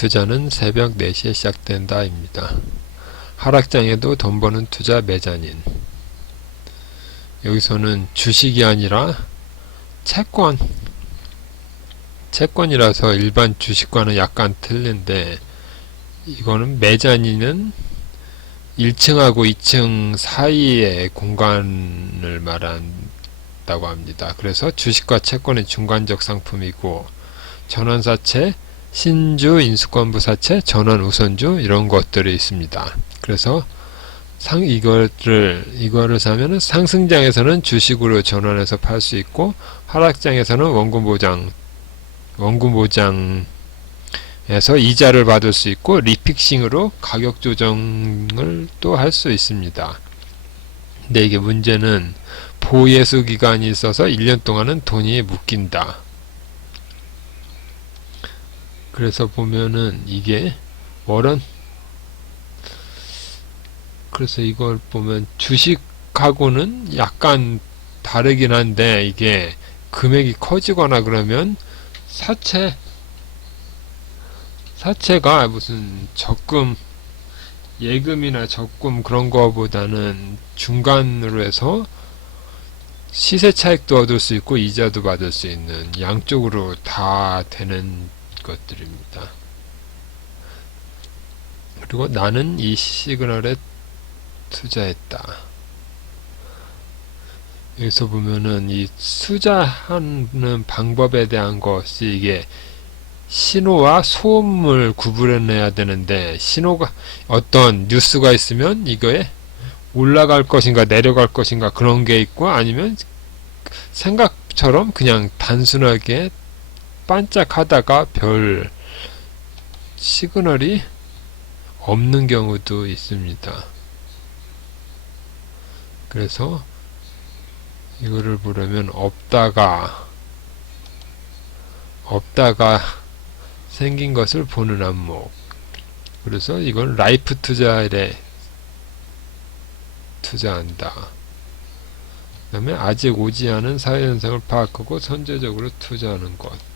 투자는 새벽 4시에 시작된다 입니다. 하락장에도 돈 버는 투자 매자닌. 여기서는 주식이 아니라 채권. 채권이라서 일반 주식과는 약간 틀린데 이거는 매자닌은 1층하고 2층 사이의 공간을 말한다고 합니다. 그래서 주식과 채권의 중간적 상품이고 전환사채, 신주, 인수권 부 사채, 전환 우선주 이런 것들이 있습니다. 그래서 상 이거를 이거를 사면은 상승장에서는 주식으로 전환해서 팔 수 있고 하락장에서는 원금 보장 원금 보장에서 이자를 받을 수 있고 리픽싱으로 가격 조정을 또 할 수 있습니다. 근데 이게 문제는 보예수 기간이 있어서 1년 동안은 돈이 묶인다. 그래서 보면은 이게 월은 그래서 이걸 보면 주식하고는 약간 다르긴 한데 이게 금액이 커지거나 그러면 사채 사채가 무슨 적금 예금이나 적금 그런 거보다는 중간으로 해서 시세 차익도 얻을 수 있고 이자도 받을 수 있는 양쪽으로 다 되는 것들입니다. 그리고 나는 이 시그널에 투자했다. 여기서 보면은 이 투자하는 방법에 대한 것이 이게 신호와 소음을 구분해내야 되는데 신호가 어떤 뉴스가 있으면 이거에 올라갈 것인가 내려갈 것인가 그런 게 있고 아니면 생각처럼 그냥 단순하게 반짝하다가 별 시그널이 없는 경우도 있습니다. 그래서 이거를 보려면 없다가 없다가 생긴 것을 보는 안목. 그래서 이건 라이프 투자에 투자한다. 그 다음에 아직 오지 않은 사회현상을 파악하고 선제적으로 투자하는 것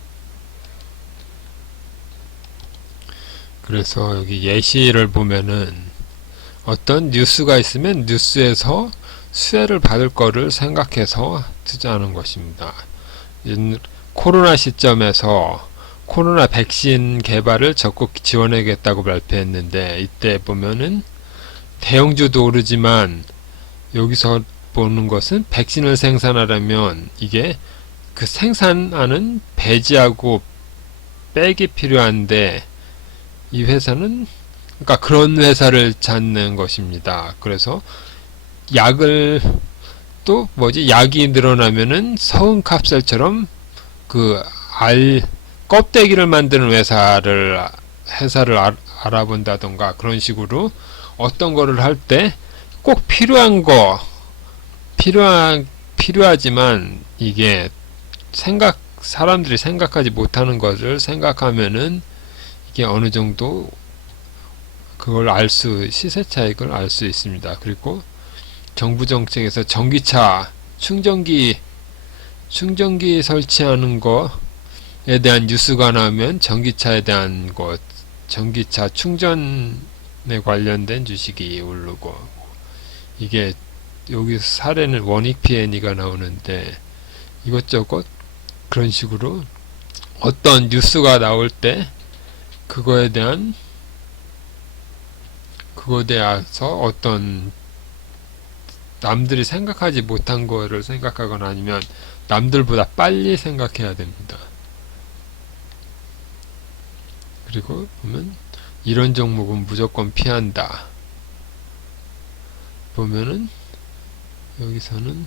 그래서 여기 예시를 보면은 어떤 뉴스가 있으면 뉴스에서 수혜를 받을 거를 생각해서 투자하는 것입니다. 코로나 시점에서 코로나 백신 개발을 적극 지원하겠다고 발표했는데 이때 보면은 대형주도 오르지만 여기서 보는 것은 백신을 생산하려면 이게 그 생산하는 배지하고 백이 필요한데 이 회사는 그러니까 그런 회사를 찾는 것입니다. 그래서 약을 또 뭐지 약이 늘어나면은 서은캅셀처럼 그 알 껍데기를 만드는 회사를 회사를 알, 알아본다던가 그런 식으로 어떤 거를 할 때 꼭 필요한 거 필요한 필요하지만 이게 생각 사람들이 생각하지 못하는 것을 생각하면은 이게 어느 정도 그걸 알 수 시세 차익을 알 수 있습니다. 그리고 정부 정책에서 전기차 충전기 충전기 설치하는 거에 대한 뉴스가 나오면 전기차에 대한 것 전기차 충전에 관련된 주식이 오르고 이게 여기 사례는 원익 PN이가 나오는데 이것저것 그런 식으로 어떤 뉴스가 나올 때 그거에 대한 그거에 대해서 어떤 남들이 생각하지 못한 거를 생각하거나 아니면 남들보다 빨리 생각해야 됩니다. 그리고 보면 이런 종목은 무조건 피한다. 보면은 여기서는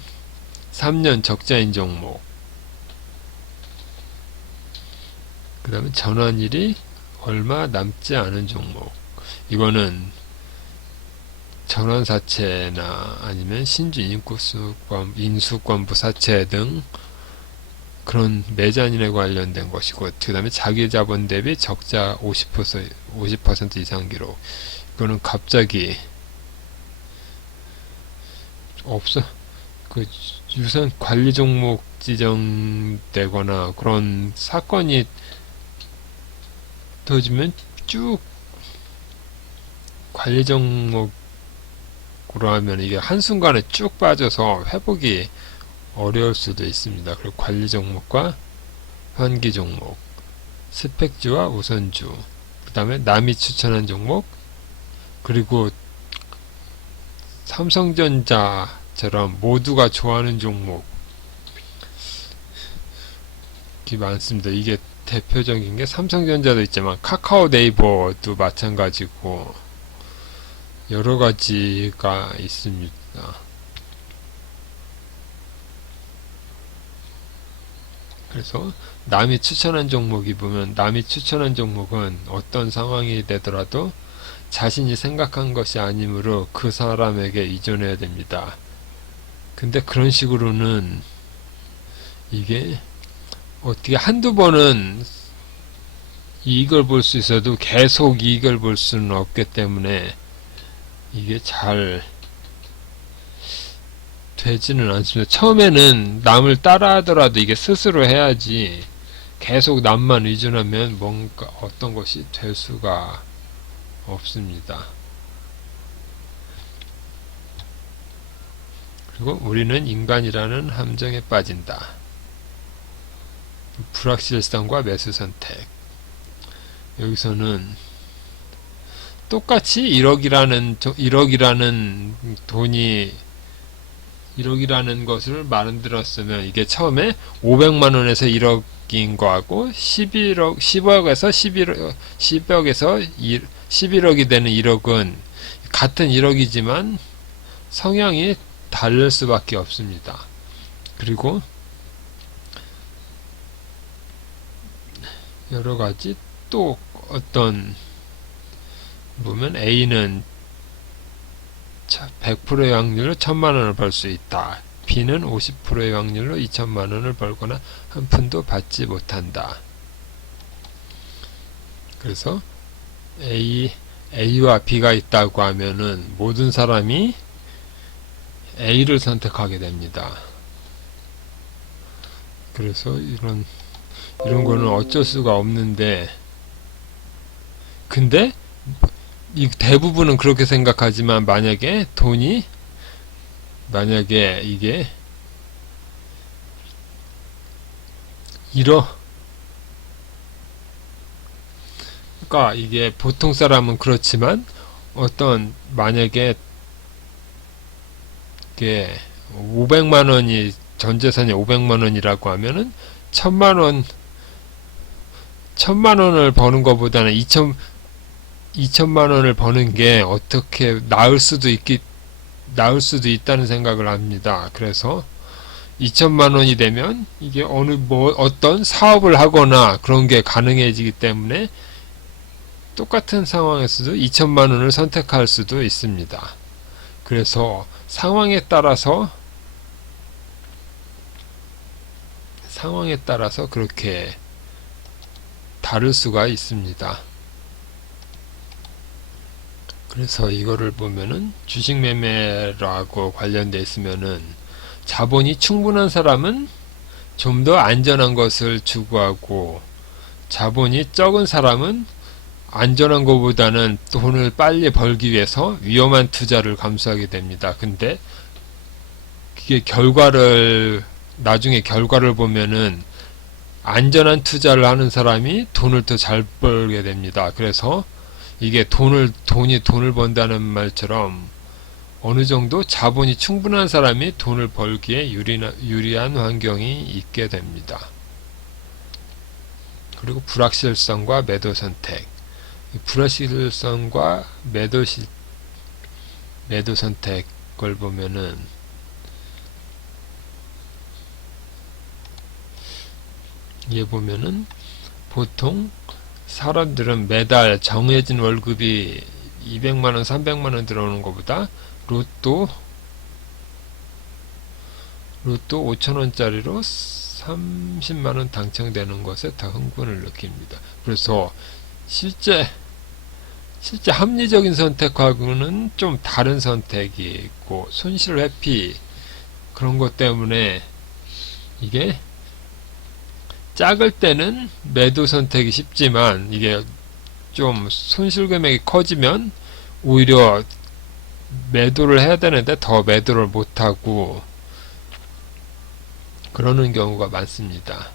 3년 적자인 종목 그 다음에 전환일이 얼마 남지 않은 종목. 이거는 전환사채나 아니면 신주 인수권, 인수권부 사채 등 그런 매자인에 관련된 것이고 그 다음에 자기자본 대비 적자 50%, 50% 이상 기록. 이거는 갑자기 없어. 그 유선 관리 종목 지정되거나 그런 사건이 터지면 쭉 관리 종목으로 하면 이게 한순간에 쭉 빠져서 회복이 어려울 수도 있습니다. 그리고 관리 종목과 환기 종목, 스펙주와 우선주, 그 다음에 남이 추천한 종목, 그리고 삼성전자처럼 모두가 좋아하는 종목, 이 많습니다. 이게 대표적인 게 삼성전자도 있지만 카카오 네이버도 마찬가지고 여러 가지가 있습니다. 그래서 남이 추천한 종목이 보면 남이 추천한 종목은 어떤 상황이 되더라도 자신이 생각한 것이 아니므로 그 사람에게 의존해야 됩니다. 근데 그런 식으로는 이게 어떻게 한두 번은 이익을 볼수 있어도 계속 이익을 볼 수는 없기 때문에 이게 잘 되지는 않습니다. 처음에는 남을 따라 하더라도 이게 스스로 해야지 계속 남만 의존하면 뭔가 어떤 것이 될 수가 없습니다. 그리고 우리는 인간이라는 함정에 빠진다. 불확실성과 매수 선택. 여기서는 똑같이 1억이라는 1억이라는 돈이 1억이라는 것을 만들었으면 이게 처음에 500만 원에서 1억인 거하고 11억 10억에서 11억 10억에서 11억이 되는 1억은 같은 1억이지만 성향이 다를 수밖에 없습니다. 그리고 여러 가지 또 어떤 보면 A는 100%의 확률로 1000만 원을 벌 수 있다. B는 50%의 확률로 2천만 원을 벌거나 한 푼도 받지 못한다. 그래서 A, A와 B가 있다고 하면은 모든 사람이 A를 선택하게 됩니다. 그래서 이런 이런 거는 어쩔 수가 없는데. 근데 이 대부분은 그렇게 생각하지만 만약에 돈이 만약에 이게 1억 그러니까 이게 보통 사람은 그렇지만 어떤 만약에 이게 500만 원이 전 재산이 500만 원이라고 하면은 1000만 원 천만 원을 버는 것보다는 2천 2천만 원을 버는 게 어떻게 나을 수도 있기 나을 수도 있다는 생각을 합니다. 그래서 2천만 원이 되면 이게 어느 뭐 어떤 사업을 하거나 그런 게 가능해지기 때문에 똑같은 상황에서도 2천만 원을 선택할 수도 있습니다. 그래서 상황에 따라서 상황에 따라서 그렇게 다를 수가 있습니다. 그래서 이거를 보면은 주식 매매라고 관련돼 있으면은 자본이 충분한 사람은 좀 더 안전한 것을 추구하고 자본이 적은 사람은 안전한 것보다는 돈을 빨리 벌기 위해서 위험한 투자를 감수하게 됩니다. 근데 그게 결과를 나중에 결과를 보면은 안전한 투자를 하는 사람이 돈을 더 잘 벌게 됩니다. 그래서 이게 돈을 돈이 돈을 번다는 말처럼 어느 정도 자본이 충분한 사람이 돈을 벌기에 유리나, 유리한 환경이 있게 됩니다. 그리고 불확실성과 매도 선택. 불확실성과 매도 시, 매도 선택을 보면은 얘 보면은 보통 사람들은 매달 정해진 월급이 200만원, 300만원 들어오는 것보다 로또 로또 5천원짜리로 30만원 당첨되는 것에 더 흥분을 느낍니다. 그래서 실제 실제 합리적인 선택하고는 좀 다른 선택이 있고 손실 회피 그런 것 때문에 이게 작을 때는 매도 선택이 쉽지만 이게 좀 손실 금액이 커지면 오히려 매도를 해야 되는데 더 매도를 못하고 그러는 경우가 많습니다.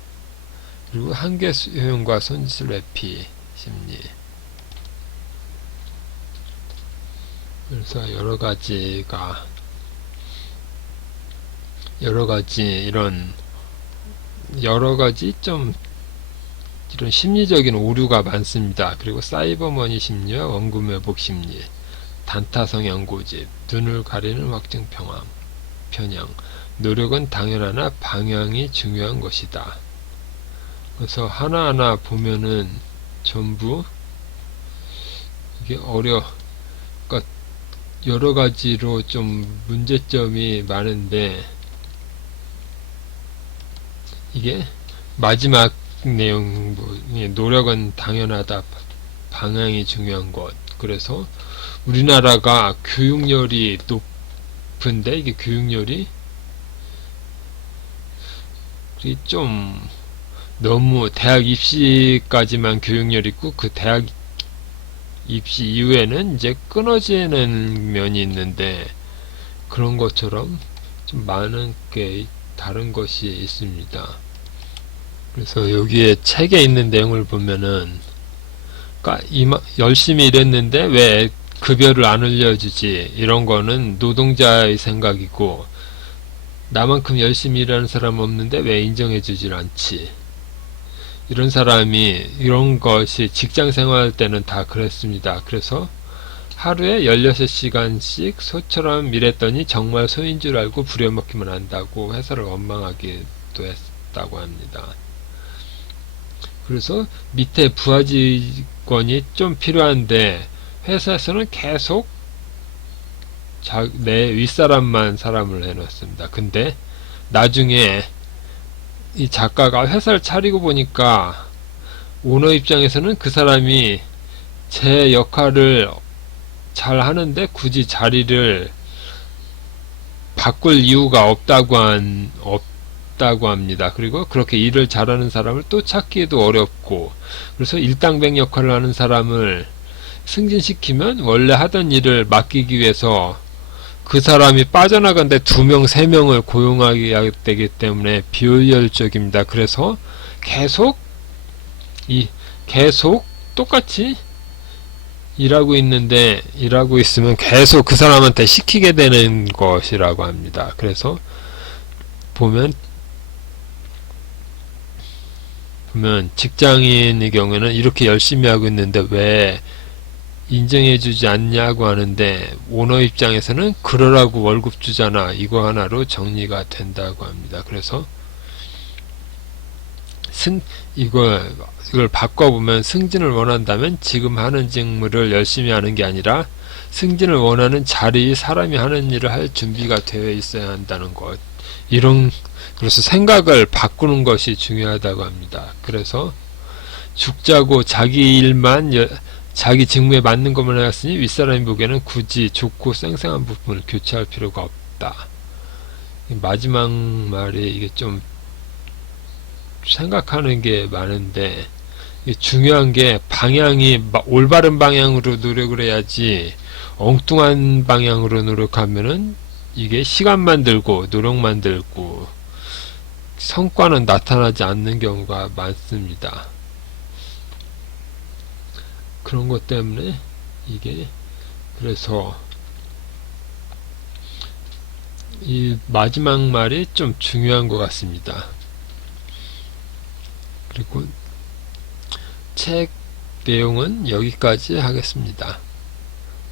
그리고 한계 수용과 손실 회피 심리 그래서 여러 가지가 여러 가지 이런 여러 가지 좀 이런 심리적인 오류가 많습니다. 그리고 사이버머니 심리와 원금 회복 심리, 단타 성향 고집, 눈을 가리는 확증 평함, 편향, 노력은 당연하나 방향이 중요한 것이다. 그래서 하나하나 보면은 전부 이게 어려, 그러니까 여러 가지로 좀 문제점이 많은데 이게 마지막 내용 뭐 예, 노력은 당연하다. 방향이 중요한 것. 그래서 우리나라가 교육열이 높은데 이게 교육열이 좀 너무 대학 입시까지만 교육열 있고 그 대학 입시 이후에는 이제 끊어지는 면이 있는데 그런 것처럼 좀 많은 게 다른 것이 있습니다. 그래서 여기에 책에 있는 내용을 보면은 그러니까 열심히 일했는데 왜 급여를 안 올려주지 이런 거는 노동자의 생각이고 나만큼 열심히 일하는 사람 없는데 왜 인정해주질 않지 이런 사람이 이런 것이 직장 생활 때는 다 그랬습니다. 그래서 하루에 16시간씩 소처럼 일했더니 정말 소인 줄 알고 부려먹기만 한다고 회사를 원망하기도 했다고 합니다. 그래서 밑에 부하 직원이 좀 필요한데 회사에서는 계속 자, 내 윗사람만 사람을 해놨습니다. 근데 나중에 이 작가가 회사를 차리고 보니까 오너 입장에서는 그 사람이 제 역할을 잘 하는데 굳이 자리를 바꿀 이유가 없다고 한 없다고 합니다. 그리고 그렇게 일을 잘하는 사람을 또 찾기에도 어렵고 그래서 일당백 역할을 하는 사람을 승진시키면 원래 하던 일을 맡기기 위해서 그 사람이 빠져나간데 두 명, 세 명을 고용하게 되기 때문에 비효율적입니다. 그래서 계속 이 계속 똑같이 일하고 있는데 일하고 있으면 계속 그 사람한테 시키게 되는 것이라고 합니다. 그래서 보면 보면 직장인의 경우에는 이렇게 열심히 하고 있는데 왜 인정해주지 않냐고 하는데 오너 입장에서는 그러라고 월급 주잖아 이거 하나로 정리가 된다고 합니다. 그래서 승 이걸 이걸 바꿔보면 승진을 원한다면 지금 하는 직무를 열심히 하는 게 아니라 승진을 원하는 자리 사람이 하는 일을 할 준비가 되어 있어야 한다는 것 이런 그래서 생각을 바꾸는 것이 중요하다고 합니다. 그래서 죽자고 자기 일만 여, 자기 직무에 맞는 것만 해왔으니 윗사람이 보기에는 굳이 좋고 쌩쌩한 부분을 교체할 필요가 없다. 마지막 말이 이게 좀 생각하는 게 많은데 중요한 게 방향이 올바른 방향으로 노력을 해야지 엉뚱한 방향으로 노력하면은 이게 시간만 들고 노력만 들고 성과는 나타나지 않는 경우가 많습니다. 그런 것 때문에 이게 그래서 이 마지막 말이 좀 중요한 것 같습니다. 그리고 책 내용은 여기까지 하겠습니다.